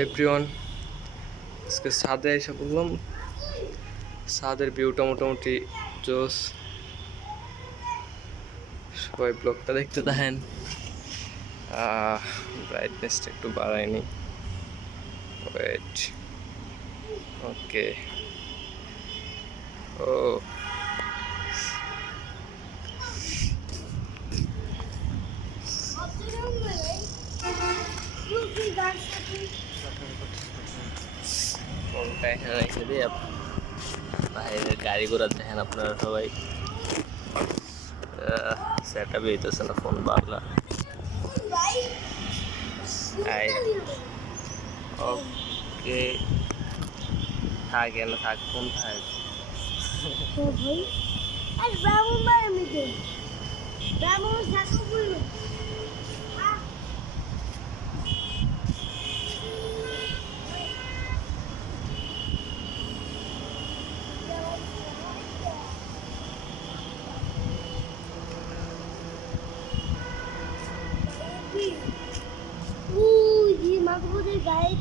Everyone, আজকে ছাদে এসে বললাম। ছাদের ভিউটা মোটামুটি জোস। সবাই ব্লগটা দেখতে দেখেন। ব্রাইটনেসটা একটু বাড়ায়নি। ওয়েট, ওকে। ও ফোনটা এখানে রেখে দিয়ে বাইরের গাড়ি ঘোড়া দেখেন আপনারা সবাই। সেট আপ হইতেছে না ফোন বাংলা। ওকে, থাকে না থাক, ফোন থাক। মাগবুদের গায়ে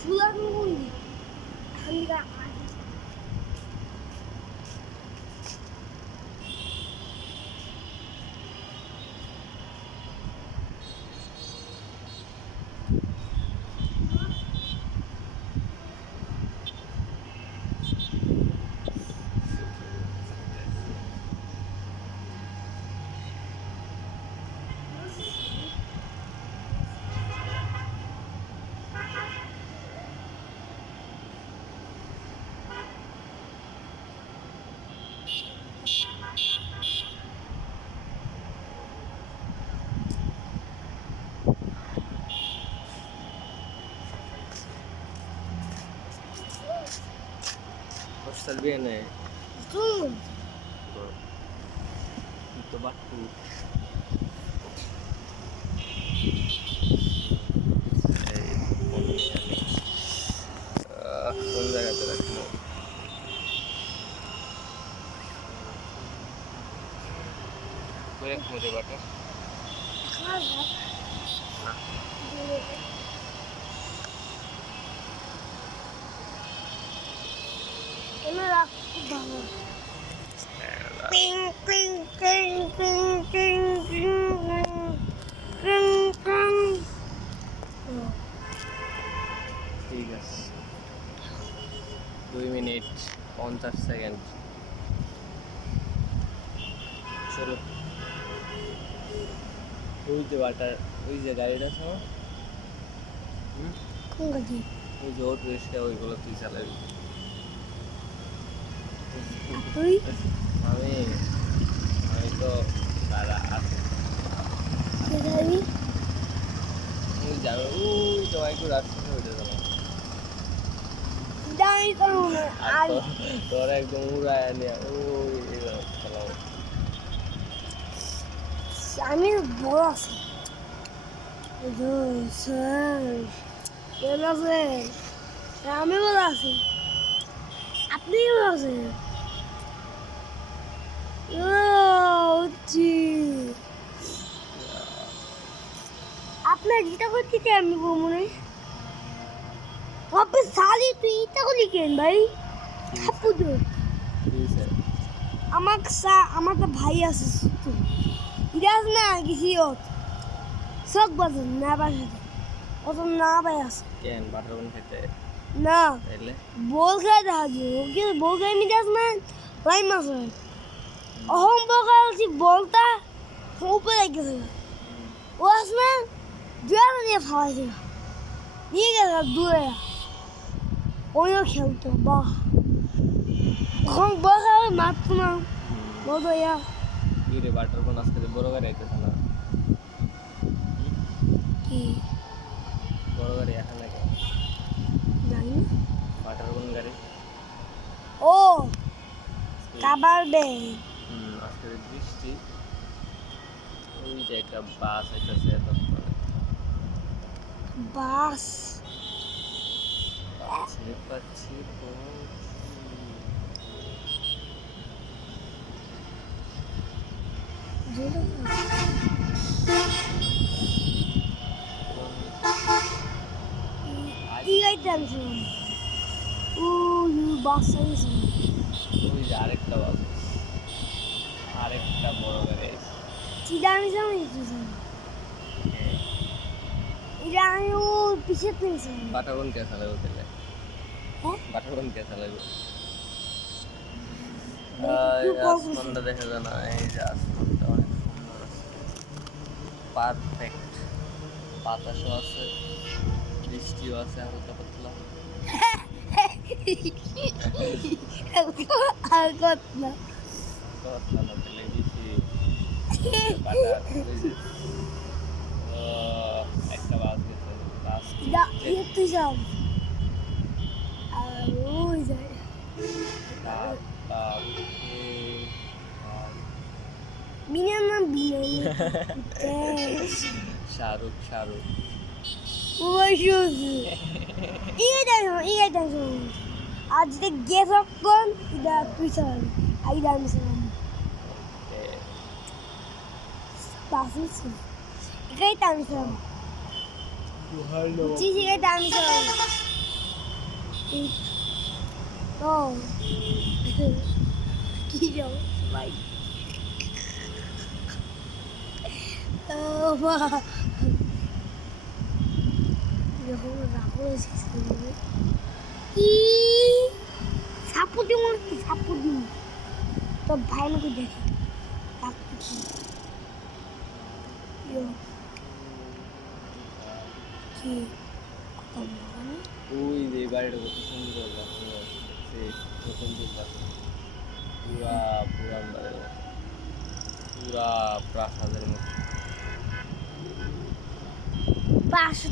ফুলানো বলি আমরা Hostel viene zoom itu batu. কোন জায়গাতে রাখবো? কোন এক মধ্যে বাটা? Ping, ping, ping, ping, ping, ping, ping, ping. ঠিক আছে, 2 মিনিট 50 সেকেন্ড। চলো, ওই যে বাটার, ওই যে গাড়িটা আছে না, কোন গাড়ি? ওই যে অটো রিক্সা, ওইগুলো তুই চালাবি। তুই? আমি আমি তো দাদা আছে। গাড়ি? ওই যাবে, ওই তো একটু রাস্তা ওইটা যাবে। দাঁড়িয়ে করো না আর তোরা একদম উড়ায় নিয়ে ওই চালাবো। আমি বড় আছি স্যার বড় আছে, আমি বড় আছি, আপনি বড় আছেন। আপনার ইটা করতে আমি মনে আপনি সালি তুই ইটা করি কেন ভাই? আমাকে ভাই আছে ইরাজ না কিছু সব বাজে না বাজে অত না ভাই আছে কেন বাটার কোন খেতে না তাইলে বল খাই দেখা যায় ওকে বল খাই মিরাজ না ভাই মাছ অহম বলছি বলতা উপরে গেছে ও আস না দুয়ারে দিয়ে ফালাইছে নিয়ে গেছে দূরে ওইও খেলতো বাহ এখন বসে মারতো না বলতো ইয়া কি রে বাটার কোন আজকে বড় গাড়ি আইতেছে না কি বড় গাড়ি এখন নাকি জানি না বাটার কোন গাড়ি ও কাবার দে আজকে বৃষ্টি ওই যে একটা বাস আইতেছে বাস পাচ্ছি গাড়িতে আনছিলাম ও বাচ্চা গেছে ওই যে আরেকটা বাস আরেকটা বড় গাড়ি আছে চিদা আনছিলাম এটা আমি ও পিছিয়ে পেয়েছিলাম বাটাবন কে চালাবে তাহলে হ্যাঁ বাটাবন কে চালাবে একটু কম আসমানটা দেখা যায় না এই যে আসমানটা অনেক সুন্দর আছে পারফেক্ট বাতাসও আছে বৃষ্টিও আছে হালকা পাতলা আর কত না কথা না তাহলে বেশি বাতাস এই যে, একটা বাস গেছে বাস ইদা তুই যাও আর ওই যায় বিনার নাম বিনার শাহরুখ শাহরুখ ওই শুধু ইয়ে দেখো আজ দেখ গেস অফ কোন ইদা তুই চাল আইদা আমি চালাম পাসিস একাই আমি চালাম চিজ একাই আমি চালাম ও কি যাও ভাই ও মা যখন রাখো কি সাপু দিব সাপু দিব তো ভাই আমাকে দেখে রাখতে কি কি ওই যে বাড়িটা কত সুন্দর সে নতুন পুরা পুরান বাড়ির মতো পুরা প্রাসাদের মতো পাশে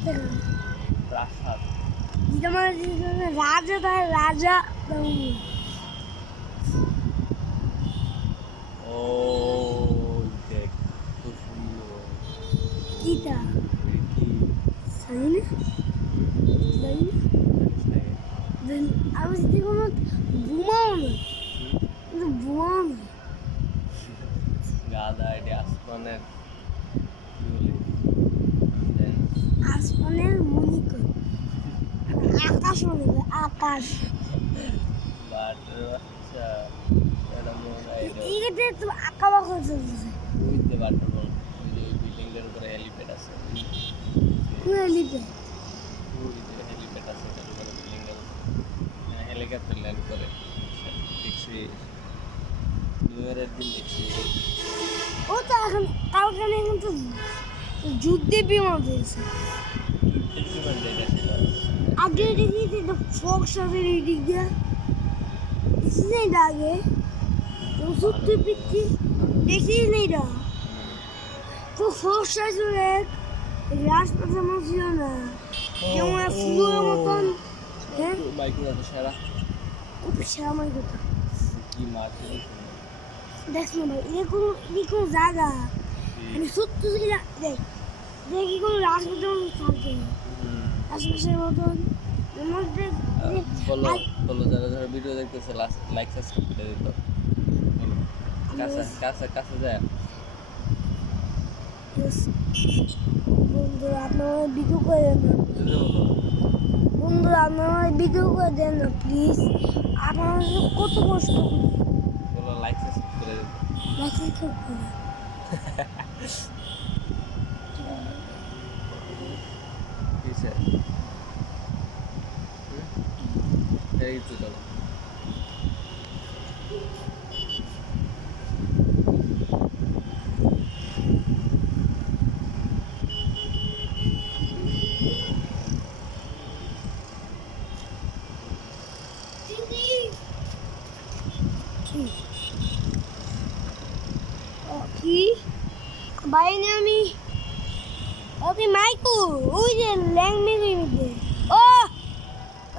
প্রাসাদ আমার রাজা তাই রাজা ও দেখ কত সুন্দর কিটা কি জানি না আমি যদি কোনো ঘুমাও না কিন্তু ঘুমাও না গাদা এটি আসমানের কি বলে আসমানের মনিকর আকাশ মনে করে আকাশ বাটার বাচ্চা এটা মনে হয় এইটাতে তো আঁকা বাঁকা চলতেছে বুঝতে বাটার বল ওই যে বিল্ডিংয়ের উপরে হেলিপ্যাড আছে কোন লিপে ওই যে হেলিপ্যাড আছে ওটার উপরে বিল্ডিংয়ের হেলিকপ্টার ল্যান্ড করে দেখছি নিউ ইয়ারের দিন দেখছি ও তো এখন কালকে এখন তো যুদ্ধে বিমান হয়েছে আগে দেখি তো ফক্স আছে রিডিং দিয়া দেখছিস না এটা আগে সত্যি পিচ্ছি দেখছিস না এটা তো ফক্স আছে এক রাস্তা যেমন ছিল না যেমন ফুলের মতন হ্যাঁ মাইক্রো সারা খুব শ্যামাই কথা কি মাছ দেখ না ভাই এরকম জায়গা মানে সত্যি দেখ দেখি কোনো রাস্তা যেমন থাকে আশেপাশের মতন বলো বলো যারা যারা ভিডিও দেখতেছে লাইক সাবস্ক্রাইব করে দিত কাছে কাছে কাছে যায় বন্ধুরা আপনারা ভিডিও করে দেন না বন্ধুরা আপনারা ভিডিও করে দেন না প্লিজ আপনারা কত কষ্ট করি বলো লাইক সাবস্ক্রাইব করে দিত লাইক করে কিসে এই তো চলো কি বাইরে আমি ওকে মাইকু ওই যে ল্যাং মেরে মিদে ও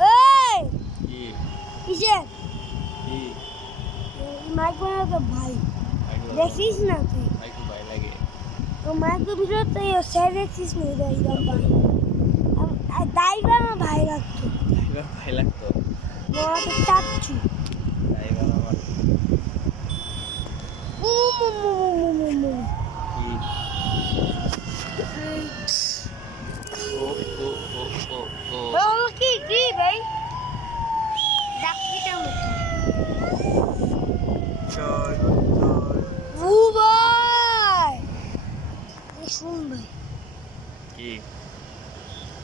এই কি কিসে কি মাইকু না তো ভাই দেখিস না তুই মাইকো ভাই লাগে তো মাইকু ভিডিও তো স্যার দেখছিস না এটা ভাই দাইবা আমার ভাই লাগতো এবার ভাই লাগতো বড় তো চাচ্ছু এবার আমার কি ও ও ও ও ও কি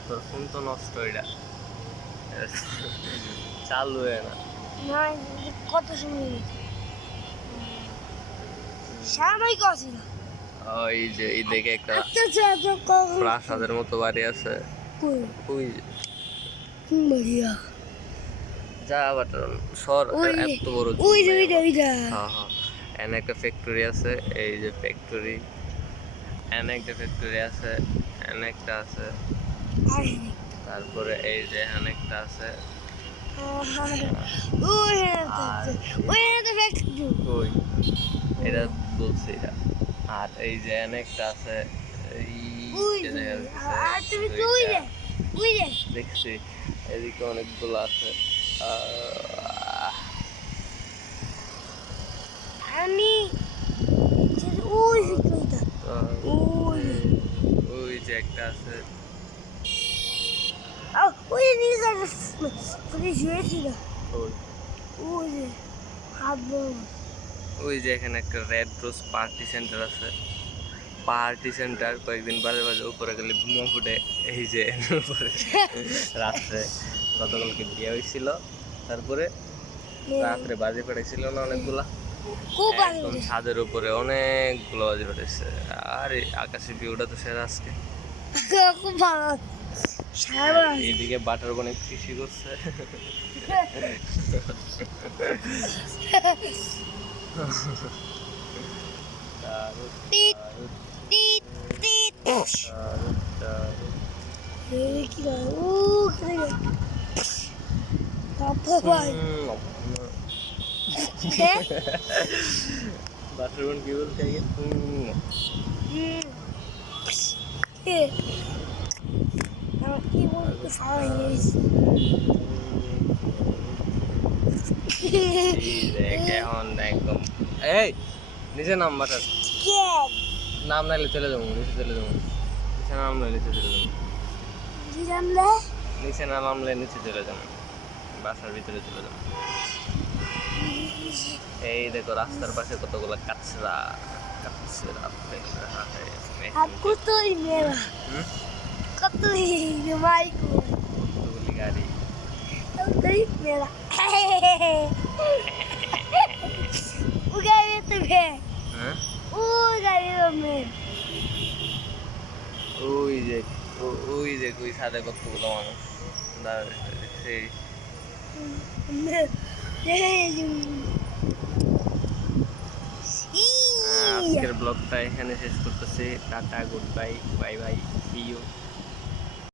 তোর ফোন তো নষ্ট এটা চালু হয় না। না কত সময় হয়েছে সামাই কছি না ওই যে এই দেখে একটা আচ্ছা আচ্ছা আচ্ছা কখন প্রাসাদের মতো বাড়ি আছে কই ওই যে। বড়িয়া যা বাট শহর ওই এত বড় ওই জুম যে নাই ওইটা আমার। ওইটা হ্যাঁ হ্যাঁ এনে একটা ফ্যাক্টরি আছে এই যে ফ্যাক্টরি এনে একটা ফ্যাক্টরি আছে এনে একটা আছে তারপরে এই যে এখানে একটা আছে ওই আর ওই তো ফ্যাক্টরি ওই এটা বলছি এটা আর এই যে এনে একটা আছে এই ওই যে দেখা যাচ্ছে আর তুমি কই রে ওই রে দেখছি এদিকে অনেকগুলো আছে আমি ওই ফ্যাক্টরিটা ওই ওই যে একটা আছে ওই নিচে পুলিশ হয়েছিল ওই ওই যে হাত বড় ওই যে এখানে একটা রেড রোজ পার্টি সেন্টার আছে পার্টি সেন্টার কয়েকদিন বাজে বাজে উপরে গেলে বোমা ফুটে এই যে উপরে রাত্রে গতকালকে বিয়ে হয়েছিল তারপরে রাত্রে বাজে ফাটাইছিল না অনেকগুলা খুব ভালো একদম ছাদের উপরে অনেকগুলো বাজে ফাটাইছে আর এই আকাশের ভিউটা তো সেরা আজকে খুব ভালো সারা এইদিকে বাটার অনেক কৃষি করছে টিট টিট টিট এই কি রে ও কি রে বাবা ভাই হ্যাঁ বাটার কি বলতে এ আমার কি বলতে সারা হয়েছে এখন একদম এই নিচে নাম বাটার কে নাম নাইলে চলে যাবো নিচে চলে যাবো নিচে নাম নাইলে নিচে চলে যাবো কি জানলে নিচে না নামলে নিচে চলে যাবো বাসার ভিতরে চলে যাবো এই দেখো রাস্তার পাশে কতগুলো কাঁচরা কাঁচরা ফেলে রাখা হয় आपको तो ही मेरा कब तो ही माइक কতগুলি গাড়ি तो ही मेरा वो गाड़ी तो है হ্যাঁ वो गाड़ी तो मैं ওই যে ওই যে ওই সাথে কতগুলো মানুষ দাঁড়ায় সেই আজকের ব্লগটা এখানে শেষ করতেছি tata goodbye bye bye see you